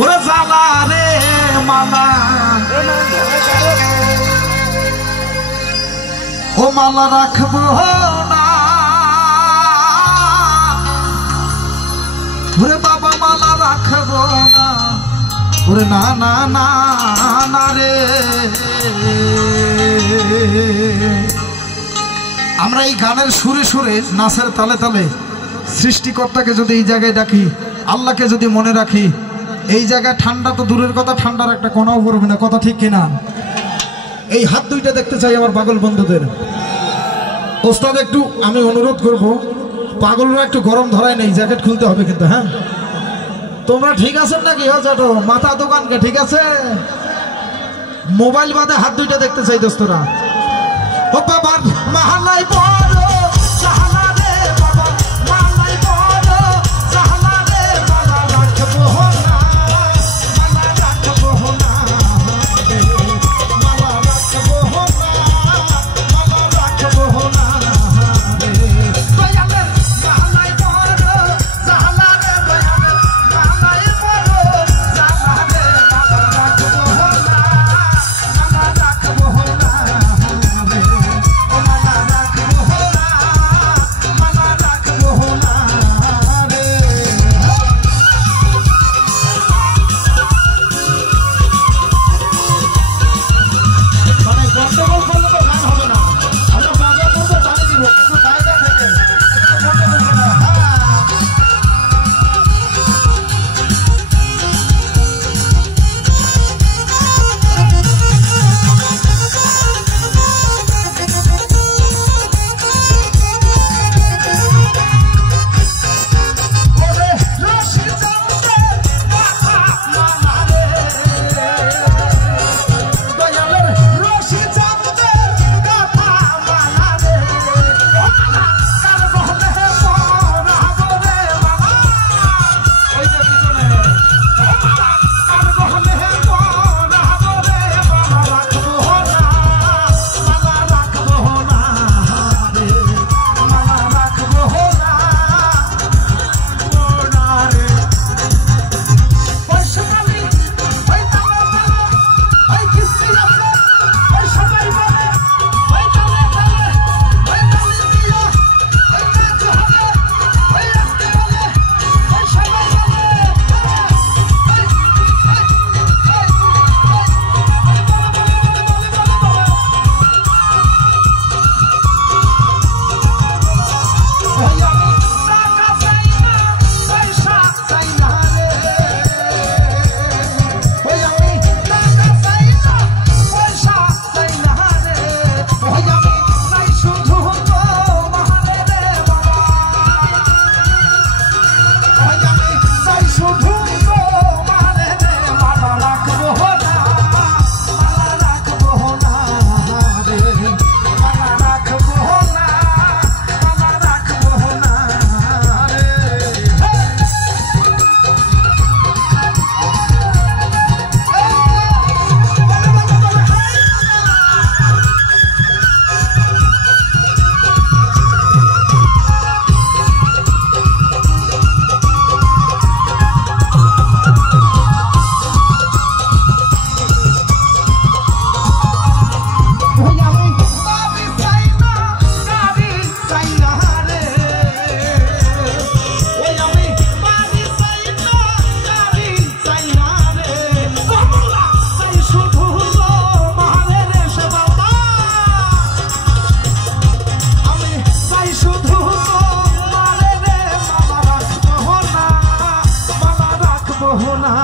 ওরে জ্বালা রে মালা ও মালা রাখবো না ওরে বাবা মালা রাখবো না ওরে না না না না রে আমরা এই গানের সুরে সুরে নাচের তালে তালে সৃষ্টিকর্তাকে যদি এই জায়গায় ডাকি আল্লাহকে যদি মনে রাখি এই জায়গায় ঠান্ডা তো দূরের কথা ঠান্ডার একটা কোনাও পড়বে না কথা ঠিক কিনা এই হাত দুইটা দেখতে চাই আমার পাগল বন্ধুদের ওস্তাদ একটু আমি অনুরোধ করব পাগলরা একটু গরম ধরায় নেই জ্যাকেট খুলতে হবে কিন্তু হ্যাঁ তোমরা ঠিক আছেন নাকি হ্যাঁ মাথা দোকানকে ঠিক আছে মোবাইল বাদে হাত দুইটা দেখতে চাই দোস্তরা ও বাবা মহালাই বড় সাহানা রে বাবা মহালাই বড় সাহানা রে মালা রাখবো না মালা রাখবো না মালা রাখবো না মালা রাখবো না দয়ালে মহালাই বড় সাহানা রে মহালাই বড় সাহানা রে মালা রাখবো না মালা রাখবো না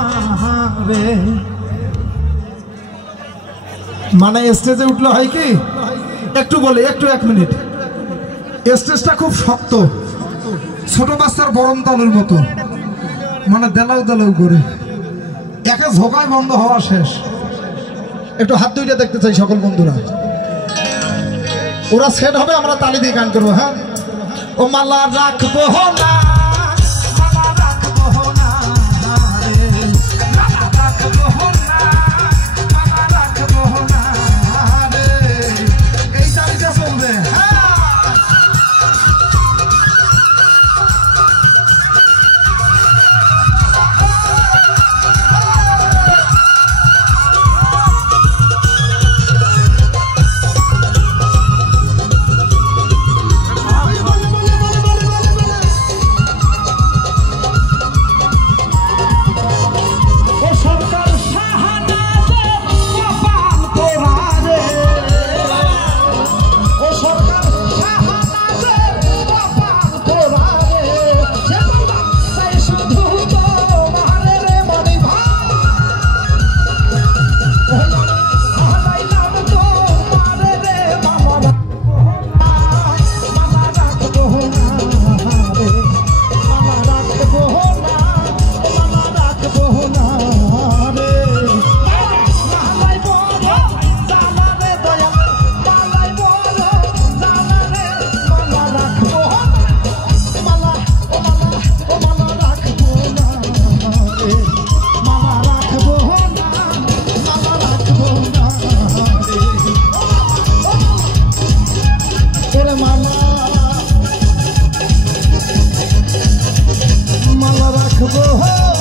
মানে স্টেজে উঠলে হয় কি একটু বলে একটু 1 মিনিট স্টেজটা খুব শক্ত ছোট বাচ্চার গরম তালের মতো মানে দেলাও দেলাও করে একা ঝোকায় বন্ধ হওয়া শেষ একটু হাত দুইটা দেখতে চাই সকল বন্ধুরা ওরা সেট হবে আমরা তালি দিয়ে গান করবো হ্যাঁ ও মালা রাখবো না ওরে মালা মালা রাখবো